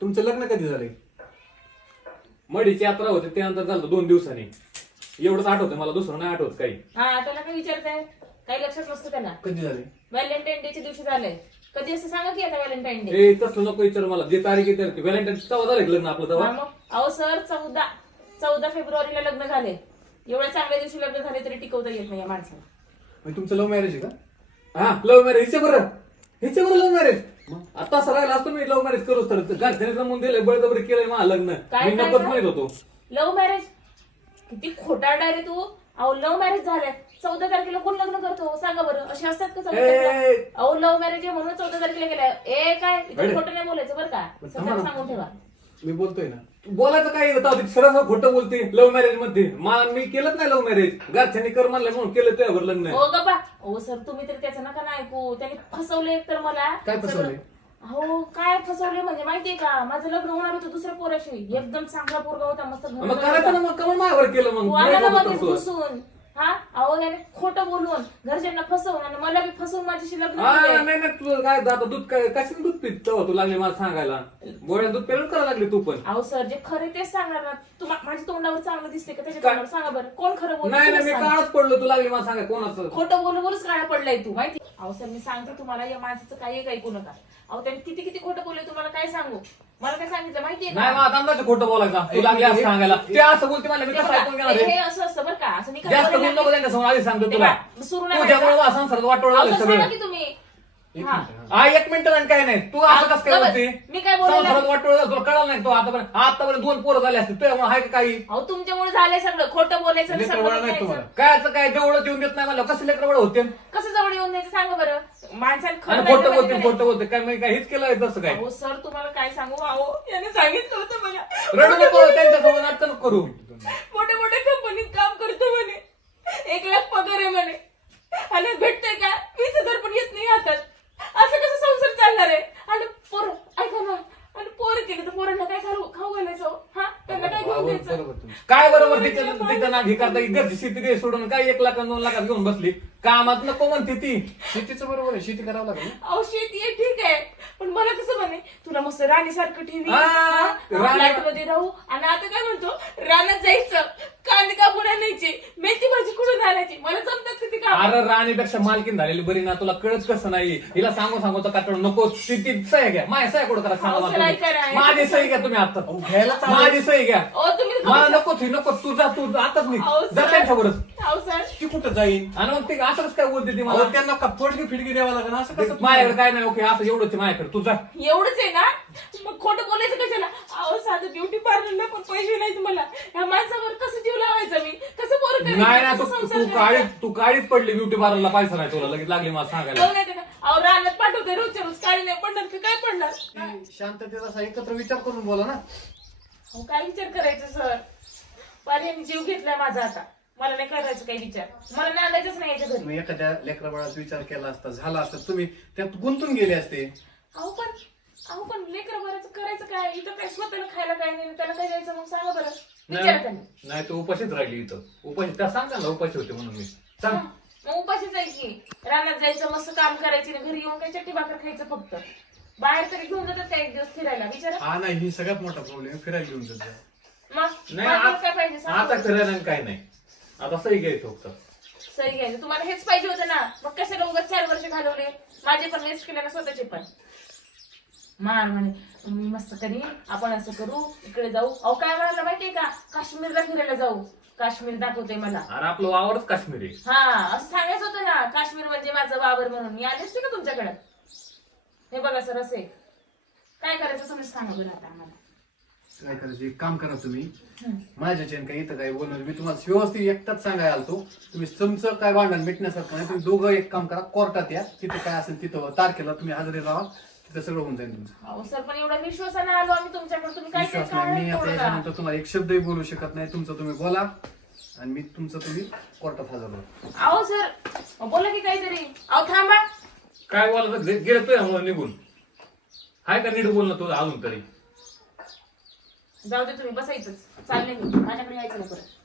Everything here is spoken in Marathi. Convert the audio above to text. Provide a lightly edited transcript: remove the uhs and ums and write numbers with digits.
तुमचं लग्न कधी झालंय? मडीची यात्रा होते त्यानंतर झालं 2 दिवसांनी. एवढंच आठवतं मला, दुसरं नाही आठवत काही. हा त्याला काय विचारताय? काही लक्षात नसतं त्याला. कधी झालंय? व्हॅलेंटाईन डेच्या दिवशी झालंय. कधी असं सांगा की आता व्हॅलेंटाईन डे. ए तसं नको विचार मला, जे तारीख येते व्हॅलेंटाईन तेव्हा झालं लग्न आपलं तेव्हा. मग अहो सर 14 फेब्रुवारीला लग्न झाले. एवढ्या चांगल्या दिवशी लग्न झाले तरी टिकवता येत नाही या माणसाला. म्हणजे तुमचं लव्ह मॅरेज आहे का? हा लव्ह मॅरेज. हिचे बरं लव्ह मॅरेज. आता सरायला असतो मी लव्ह मॅरेज करूच तर घरच्याने जमून दिलंय, बळजबरी केलंय मला लग्न. काय मी नकोच म्हणत होतो. Love marriage? किती खोटारडा रे तू. अहो लव्ह मॅरेज झालंय. 14 तारखेला कोण लग्न करतो सांगा बरं? असे असतात का 14 तारखेला? अहो लव्ह मॅरेज आहे म्हणून 14 तारखेला गेलाय. ए काय इथं खोटं नाही बोलायचं बरं का, सगळं सांगून ठेवा. मी बोलतोय ना. बोलायचं काय होतं, सरळ खोटं बोलते लव्ह मॅरेज मध्ये. मी केलंच नाही लव्ह मॅरेज, घरच्यांनी कर म्हणलं म्हणून केलं त्यावर लग्न. हो गप्पा. हो सर तुम्ही तर त्याचं नका ना ऐकू. त्यांनी फसवले एक तर मला. काय फसवलंय? हो काय फसवले म्हणजे माहितीये का, माझं लग्न होणार होतं दुसऱ्या पोराशी. एकदम चांगला पोरगा होता, मस्त घर मग करायचं ना, मग कमल माझ्यावर केलं तू मग. आला ना मध्येच घुसून. हा अहो याने खोटं बोलून घरच्यांना फसवून आणि मला बी फसवून माझ्याशी लग्न केलंय. नाही नाही, तू काय आता दूध काय कशाने दूध पित तेव्हा तू लागली मला सांगायला. गोळ्या दूध पेरून करायला लागली तू पण. अहो सर जे खरे तेच सांगणार ना. माझ्या तोंडावर चांगलं दिसते का त्याच्या तोंडावर सांगा बरं, कोण खरं बोलतो? नाही नाही, मी काळच पडलो, तू लागली मला सांगा कोणाचं. खोटं बोलूनच काळा पडलाय तू माहिती. अहो सर मी सांगते तुम्हाला, या माणसाचं काही एक ऐकू नका. अहो त्यांनी किती किती खोटं बोलले तुम्हाला काय सांगू. मला काय सांगितलं माहितीये नाही का? मग अंदाज खोटं बोलायचं. तू लागली असं सांगायला, ते असं बोलते मला, मी कसं ऐकून घेणार हे आहे? असं असतं बरं का, असं नाही जास्त बोलू करायला नको त्यांच्यासमोर, आधी सांगतो तुला. सुरू नाही तुझ्यामुळे मला संसारात वाटोळ अहो, झालं सर, सगळं. सांगा की तुम्ही. हा. हा 1 मिनिट आणि काय नाही, तू असं कसं काय बोलते? मी काय बोलले? संसारात वाटोळ झालं तुला कळलं नाही. तो आतापर्यंत 2 पोरं झाले असते तुझ्यामुळे, आहे का काही? अहो तुमच्यामुळे झालंय सगळं. खोटं बोलायचं आणि लेकरं सगळं बाळं नाही बोलायचं. तुम्हाला. कायचं काय जेवढं देऊन देत नाही मला, कसं लेकरं होते कसं जवळ येऊन द्यायचं सांगा बरं. माणसाला खरं आणि नाही खोटं माहिती बोलते नाही. खोटं बोलते. काय मी काय हेच केलं तसं काय? अहो सर तुम्हाला काय सांगू. अहो याने सांगितलं होतं मला रडू नको, त्यांच्यासमोर नाटक नको करू. मोठ्या मोठ्या कंपनीत काम करतो म्हणे, 1 लाख पगार आहे म्हणे, आणि भेटतंय का 20,000 पण येत नाही हातात. असं कसं संसार चालणार आहे? आणि पोरं ऐका ना, आणि पोरं केलं तर पोरांना काय खाऊ घालायचं? हा त्यांना काय घेऊन द्यायचं? बरोबर तुम्ही. काय बरोबर तिथं ना हे करता, घरची शेती दे सोडून काय 1 लाख 2 लाखात घेऊन बसली. कामात नको म्हणते ती. शेतीचं बरोबर आहे, शेती करावं लागेल. अहो शेती आहे ठीक आहे, पण मला कसं म्हणे तुला मस्त राणीसारखं ठेवी, हा, फ्लॅट मध्ये राहू. आणि आता काय म्हणतो, रानात जायचं, कांदे कापून आणायचे, मेथी भाजी कुठून आणायची. मला जमतात का ती काम? अरे राणीपेक्षा मालकीन झालेली बरी ना. तुला कळत कसं नाही? हिला सांगू तर काटण नको. ती सही घ्या, माझी सही कुठं करा सांगा अहो, सर, ऐका ना, मला. माझी सही घ्या तुम्ही आता. घ्यायला चालेल. माझी सही घ्या. अहो तुम्ही मला नको ती नको. तू जा, तू आताच नाही अहो, जा सर. त्यांच्यावरच. अहो सर ती कुठं जाईल? आणि मग ते असंच काय बोलते ती अहो, मला. त्यांना का फोडगी फिडगी द्यावं लागेल असं कसं? माझ्याकडे काय नाही. ओके असं एवढंच आहे माझ्याकडे. तू जा. एवढंच आहे ना, मग खोटं बोलायचं कशाला? अहो साधं ब्युटी पार्लरला पण पैसे नाहीत मला. या माणसावर कसं जीव लावायचा मी? कसं पोरं करायचं? नाही ना, कसं संसार करायचा? तू काळीच पडली ब्युटी पार्लरला. पैसा नाही तुला, लगेच लागली मला सांगायला. हो, नाही तर काय? अहो रानात पाठवते रोजच्या रोज, काळी नाही पडणार का? काय पडणार? शांततेत असा एकत्र विचार करून बोला ना. अहो काय विचार करायचं सर? पाण्याने जीव घेतलाय माझा आता. मला नाही करायचं काही विचार. मला नांदायचंच नाही याच्या घरी. तुम्ही एखाद्या लेकरा बाळाचा विचार केला असता, झाला असता, तुम्ही त्यात गुंतून गेले असते. अहो पण लेकरं बरंच करायचं काय? इथं काय स्वतःला खायला काय नाही, त्याला काय द्यायचं मग सांगा बरं. विचार त्यांनी. नाही तू उपाशीच राहिली इथं. उपाशी त्या सांग ना, उपाशी होते म्हणून मी सांग. मग उपाशीच आहे की. रानात जायचं, मस्त काम करायची, घरी येऊन काय चट्टी भाकर खायचं फक्त. बाहेर तरी घेऊन जातात का 1 दिवस फिरायला? विचारा. हा नाही, ही सगळ्यात मोठा प्रॉब्लेम. फिरायला घेऊन जात जा. मग नाही मला काय पाहिजे सांगा आता बरं. फिरायला काय नाही. आता सही घ्यायचं फक्त. सही घ्यायचं तुम्हाला हेच पाहिजे होतं ना. मग कशाला उगाच 4 वर्ष घालवले? माझे पण वेस्ट केले ना स्वतःचे पण. मार म्हणे मी मस्त करीन, आपण असं करू, इकडे जाऊ. अहो काय म्हणाला माहितीये का? काश्मीरला फिरायला जाऊ. काश्मीर दाखवते मला. आणि आपलं वावरच काश्मीर आहे. हा असं सांगायचं होतं ना, काश्मीर म्हणजे माझं वावर म्हणून. मी आले असते का तुमच्याकडे? हे बघा सर, असे काय करायचं तुम्ही सांगा बरं आता आम्हाला. काय करायचं, एक काम करा तुम्ही. माझ्या चेन काय इथं काय बोलणार, मी तुम्हाला व्यवस्थित एकटाच सांगायला आलतो. तुम्ही तुमचं काय भांडण मिटण्यासारखं नाही. तुम्ही दोघं एक काम करा, कोर्टात या. तिथं काय असेल तिथं तारखेला तुम्ही हजेरी राहा. तिथं सगळं होऊन जाईल तुमचं. अहो सर पण एवढ्या विश्वासाने आलो आम्ही तुमच्याकडे, तुम्ही काय विश्वास नाही, मी आता याच्यानंतर तुम्हाला एक शब्दही बोलू शकत नाही. तुमचं तुम्ही बोला आणि मी तुमचं तुम्ही कोर्टात हजर राहा. अहो सर बोला की काहीतरी. अहो थांबा. काय बोलायचं गेलं तुझ्या म्हणून निघून. हाय का नीट बोलणं तुझं अजून तरी? जाऊ दे तुम्ही, बसायचंच. चालले मी, माझ्याकडे यायचं नाही परत.